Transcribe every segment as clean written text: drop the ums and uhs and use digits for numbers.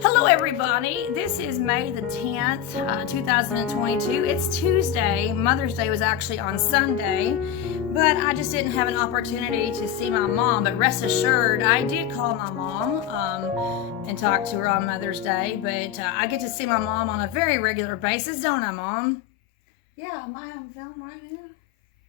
Hello everybody, this is May the 10th, 2022. It's Tuesday. Mother's Day was actually on Sunday, but I just didn't have an opportunity to see my mom. But rest assured, I did call my mom and talk to her on Mother's Day, but I get to see my mom on a very regular basis, don't I, Mom? Yeah, am I on film right now?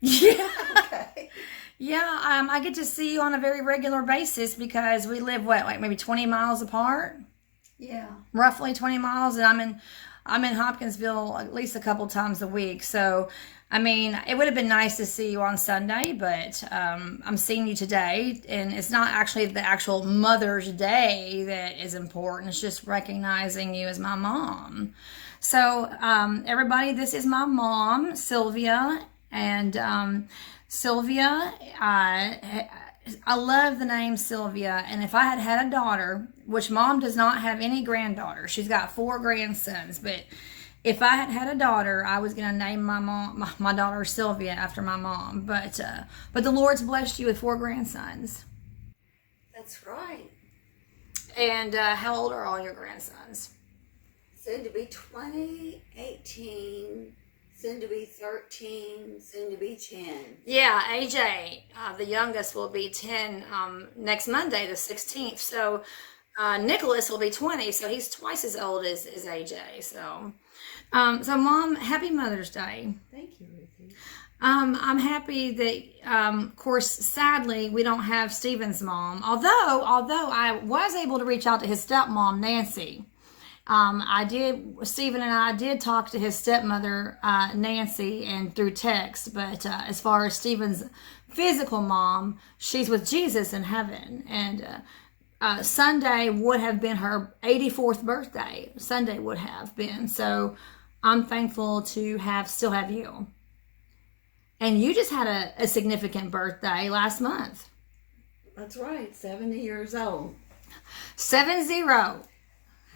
Yeah. Okay. Yeah, I get to see you on a very regular basis because we live, what, like maybe 20 miles apart? Yeah. Roughly 20 miles, and I'm in Hopkinsville at least a couple times a week. So, I mean, it would have been nice to see you on Sunday, but I'm seeing you today, and it's not actually the actual Mother's Day that is important. It's just recognizing you as my mom. So, everybody, this is my mom, Sylvia, and Sylvia, I love the name Sylvia, and if I had had a daughter, which Mom does not have any granddaughters, she's got 4 grandsons, but if I had had a daughter, I was going to name my daughter Sylvia after my mom, but the Lord's blessed you with 4 grandsons. That's right. And how old are all your grandsons? Soon to be 20, 18, soon to be 13, soon to be 10. Yeah, AJ, the youngest, will be 10 next Monday, the 16th. So Nicholas will be 20, so he's twice as old as AJ. So, Mom, happy Mother's Day. Thank you, Ruthie. I'm happy that, of course, sadly, we don't have Stephen's mom. Although I was able to reach out to his stepmom, Nancy. Stephen and I did talk to his stepmother, Nancy, and through text, but as far as Stephen's physical mom, she's with Jesus in heaven, and Sunday would have been her 84th birthday. Sunday would have been, so I'm thankful to still have you. And you just had a significant birthday last month. That's right, 70 years old. 70.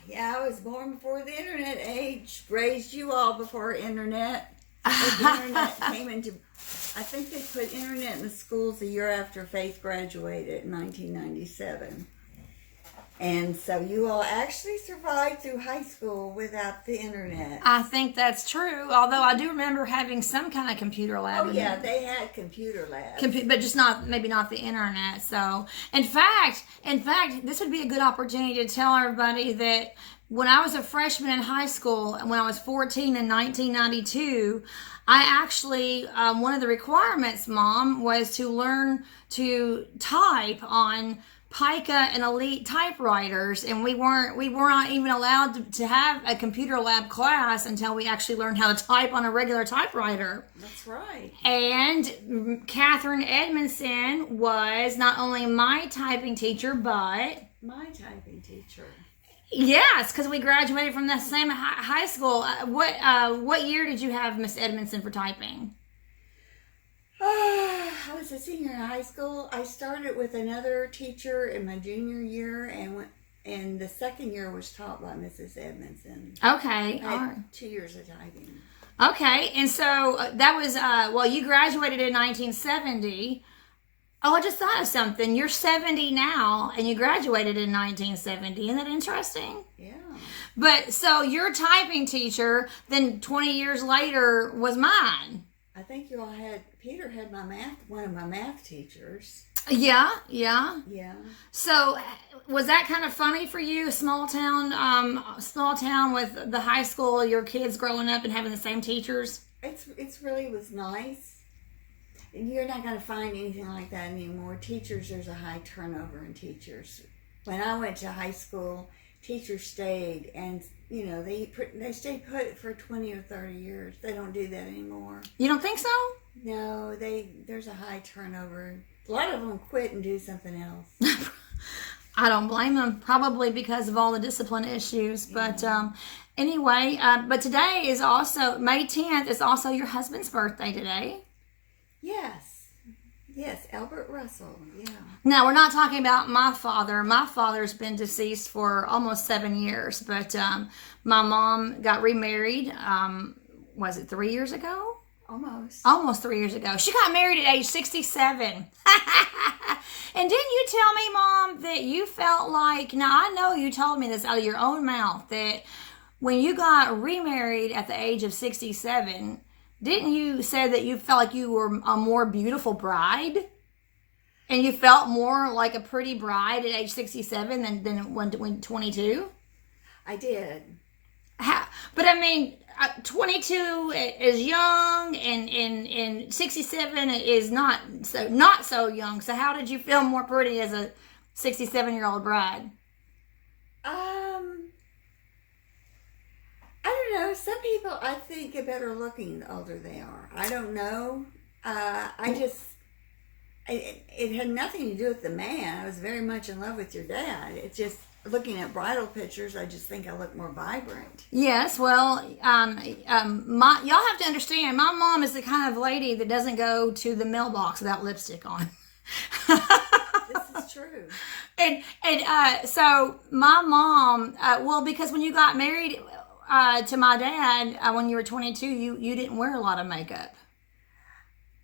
Yeah, I was born before the internet age, raised you all before internet. The internet came into, I think they put internet in the schools a year after Faith graduated in 1997. And so you all actually survived through high school without the internet. I think that's true, although I do remember having some kind of computer lab. Oh yeah, they had computer labs. But just maybe not the internet. So, in fact, this would be a good opportunity to tell everybody that when I was a freshman in high school, when I was 14 in 1992, I actually, one of the requirements, Mom, was to learn to type on Pica and Elite typewriters, and we weren't even allowed to have a computer lab class until we actually learned how to type on a regular typewriter. That's right. And Catherine Edmondson was not only my typing teacher, but my typing teacher. Yes, because we graduated from the same high school. What year did you have Miss Edmondson for typing? I was a senior in high school. I started with another teacher in my junior year and and the second year was taught by Mrs. Edmondson. Okay. I All had right. 2 years of typing. Okay. And so that was, well, you graduated in 1970. Oh, I just thought of something. You're 70 now, and you graduated in 1970. Isn't that interesting? Yeah. But so your typing teacher, then 20 years later, was mine. I think you all had, Peter had one of my math teachers. Yeah, yeah. Yeah. So was that kind of funny for you, small town with the high school, your kids growing up and having the same teachers? It's really was nice. And you're not going to find anything like that anymore. Teachers, there's a high turnover in teachers. When I went to high school, teachers stayed, and you know they stayed put for 20 or 30 years. They don't do that anymore. You don't think so? No, there's a high turnover. A lot of them quit and do something else. I don't blame them, probably because of all the discipline issues. But anyway, but today is also, May 10th is also your husband's birthday today. Yes, Albert Russell, yeah. Now, we're not talking about my father. My father's been deceased for almost 7 years, but my mom got remarried, was it 3 years ago? Almost 3 years ago. She got married at age 67. And didn't you tell me, Mom, that you felt like, now I know you told me this out of your own mouth, that when you got remarried at the age of 67, didn't you say that you felt like you were a more beautiful bride? And you felt more like a pretty bride at age 67 than when 22? I did. But I mean, 22 is young, and 67 is not so young. So how did you feel more pretty as a 67-year-old bride? I don't know. Some people, I think, are better looking the older they are. I don't know. It had nothing to do with the man. I was very much in love with your dad. It's just, looking at bridal pictures, I just think I look more vibrant. Yes, well, y'all have to understand, my mom is the kind of lady that doesn't go to the mailbox without lipstick on. This is true. And so my mom, well, because when you got married to my dad, when you were 22, you didn't wear a lot of makeup.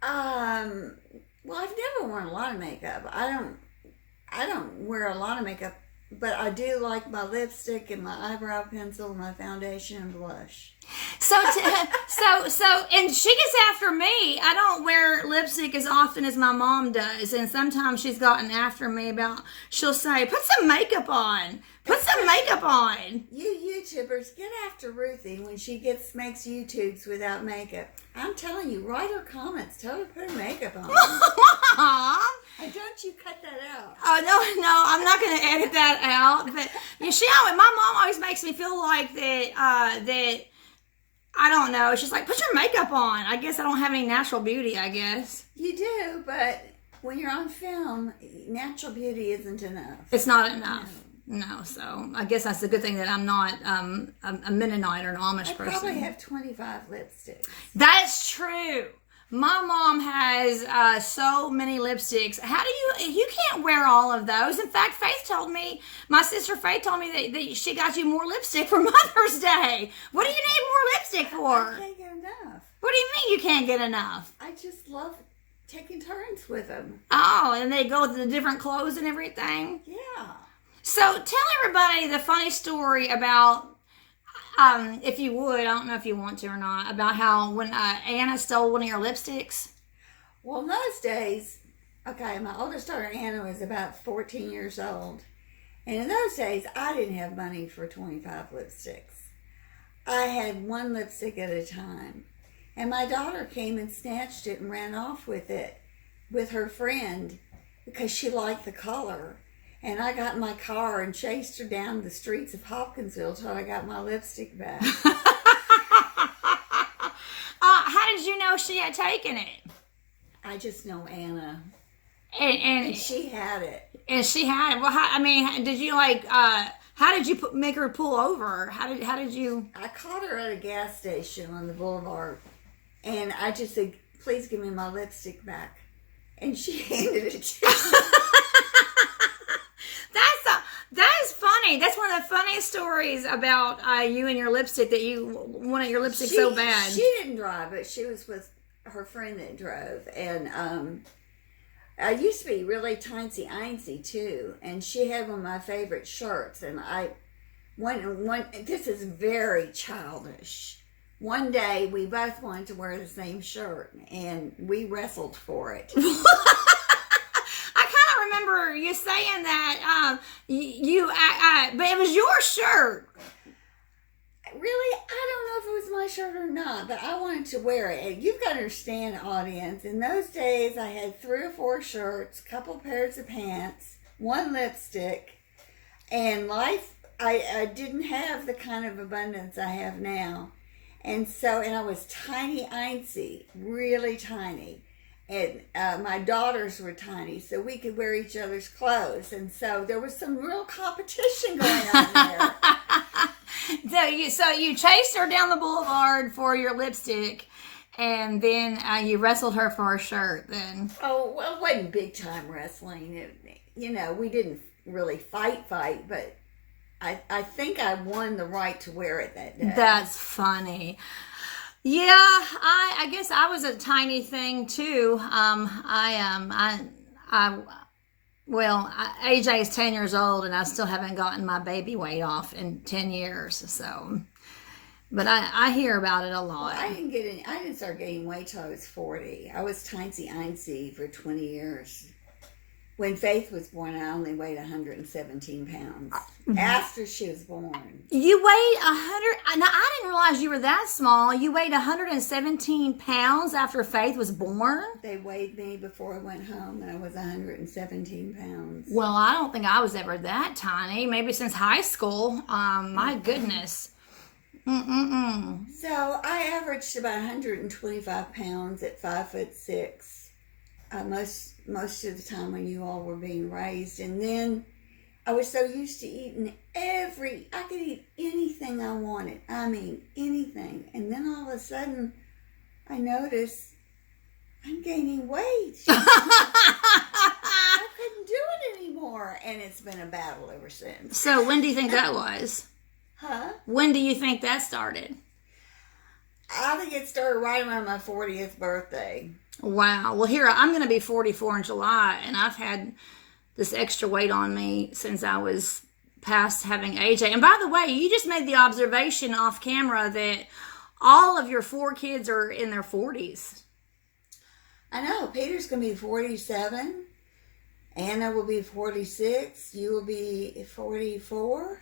Well, I've never worn a lot of makeup. I don't wear a lot of makeup, but I do like my lipstick and my eyebrow pencil, my foundation and blush. So and she gets after me. I don't wear lipstick as often as my mom does, and sometimes she's gotten after me about, she'll say, put some makeup on. Put some makeup on. You YouTubers, get after Ruthie when she makes YouTubes without makeup. I'm telling you, write her comments. Tell her to put her makeup on. Mom! And don't you cut that out. Oh, no, I'm not going to edit that out. But my mom always makes me feel like that, I don't know. She's like, put your makeup on. I guess I don't have any natural beauty, I guess. You do, but when you're on film, natural beauty isn't enough. It's not enough. No, so I guess that's a good thing that I'm not a Mennonite or an Amish person. I probably have 25 lipsticks. That's true. My mom has so many lipsticks. How do you can't wear all of those. In fact, my sister Faith told me that she got you more lipstick for Mother's Day. What do you need more lipstick for? I can't get enough. What do you mean you can't get enough? I just love taking turns with them. Oh, and they go with the different clothes and everything? Yeah. So tell everybody the funny story about, if you would, I don't know if you want to or not, about how when Anna stole one of your lipsticks. Well, in those days, okay, my oldest daughter Anna was about 14 years old. And in those days, I didn't have money for 25 lipsticks. I had one lipstick at a time. And my daughter came and snatched it and ran off with it with her friend because she liked the color. And I got in my car and chased her down the streets of Hopkinsville till I got my lipstick back. How did you know she had taken it? I just know Anna. And she had it. And she had it. Well, did you how did you make her pull over? How did you? I caught her at a gas station on the boulevard. And I just said, please give me my lipstick back. And she handed it to me. That is funny. funny. That's one of the funniest stories about you and your lipstick, that you wanted your lipstick so bad. She didn't drive it. She was with her friend that drove. And I used to be really teensy-incy too. And she had one of my favorite shirts. And this is very childish. One day we both wanted to wear the same shirt, and we wrestled for it. I kind of remember you saying that but it was your shirt. Really, I don't know if it was my shirt or not, but I wanted to wear it. And you've got to understand, audience, in those days I had 3 or 4 shirts, a couple pairs of pants, 1 lipstick, and life, I didn't have the kind of abundance I have now. And I was tiny-incy, really tiny. And my daughters were tiny, so we could wear each other's clothes. And so there was some real competition going on there. So you chased her down the boulevard for your lipstick, and then you wrestled her for her shirt then. Oh, well, it wasn't big-time wrestling. We didn't really fight, but I think I won the right to wear it that day. That's funny. Yeah, I guess I was a tiny thing too. AJ is 10 years old, and I still haven't gotten my baby weight off in 10 years. So, but I hear about it a lot. Well, I didn't start gaining weight till I was 40. I was teensy-incy for 20 years. When Faith was born, I only weighed 117 pounds. After she was born. You weighed 100... Now, I didn't realize you were that small. You weighed 117 pounds after Faith was born? They weighed me before I went home, and I was 117 pounds. Well, I don't think I was ever that tiny. Maybe since high school. My goodness. So, I averaged about 125 pounds at 5'6". Most of the time when you all were being raised. And then I was so used to eating I could eat anything I wanted. I mean, anything. And then all of a sudden, I noticed I'm gaining weight. I couldn't do it anymore. And it's been a battle ever since. So when do you think that was? Huh? When do you think that started? I think it started right around my 40th birthday. Wow. Well, here, I'm going to be 44 in July, and I've had this extra weight on me since I was past having AJ. And by the way, you just made the observation off camera that all of your 4 kids are in their 40s. I know. Peter's going to be 47. Anna will be 46. You will be 44.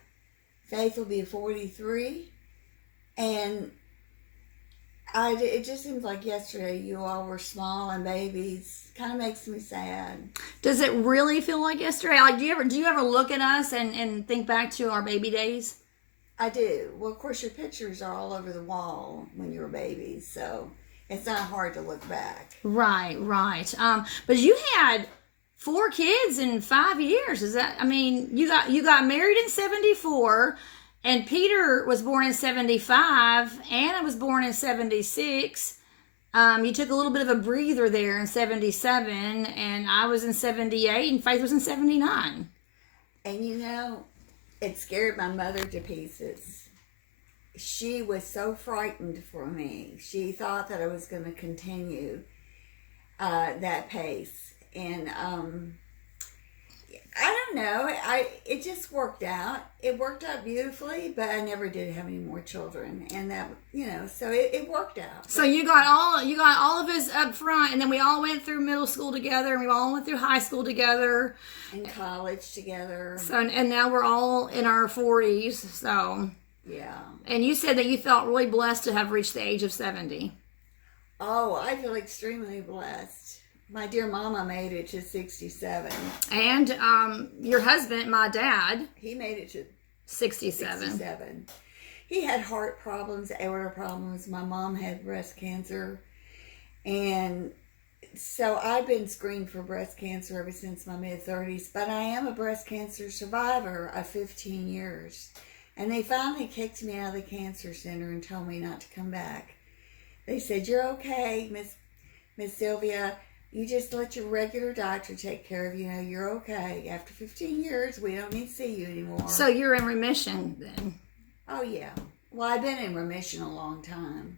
Faith will be 43. And it just seems like yesterday you all were small and babies. Kind of makes me sad. Does it really feel like yesterday? Like, do you ever look at us and think back to our baby days? I do. Well, of course, your pictures are all over the wall when you were babies, so it's not hard to look back. Right. But you had 4 kids in 5 years. Is that? I mean, you got married in 74. And Peter was born in 75. Anna was born in 76. You took a little bit of a breather there in 77. And I was in 78. And Faith was in 79. And it scared my mother to pieces. She was so frightened for me. She thought that I was going to continue that pace. And I don't know. It just worked out. It worked out beautifully, but I never did have any more children, and that so it worked out. So you got all of us up front, and then we all went through middle school together, and we all went through high school together, and college together. So and now we're all in our 40s. So yeah. And you said that you felt really blessed to have reached the age of 70. Oh, I feel extremely blessed. My dear mama made it to 67. And your husband, my dad, he made it to 67. He had heart problems, aorta problems. My mom had breast cancer. And so I've been screened for breast cancer ever since my mid-30s. But I am a breast cancer survivor of 15 years. And they finally kicked me out of the cancer center and told me not to come back. They said, "You're okay, Miss Sylvia. You just let your regular doctor take care of you. Know you're okay. After 15 years, we don't need to see you anymore. So you're in remission then? Oh, yeah. Well, I've been in remission a long time.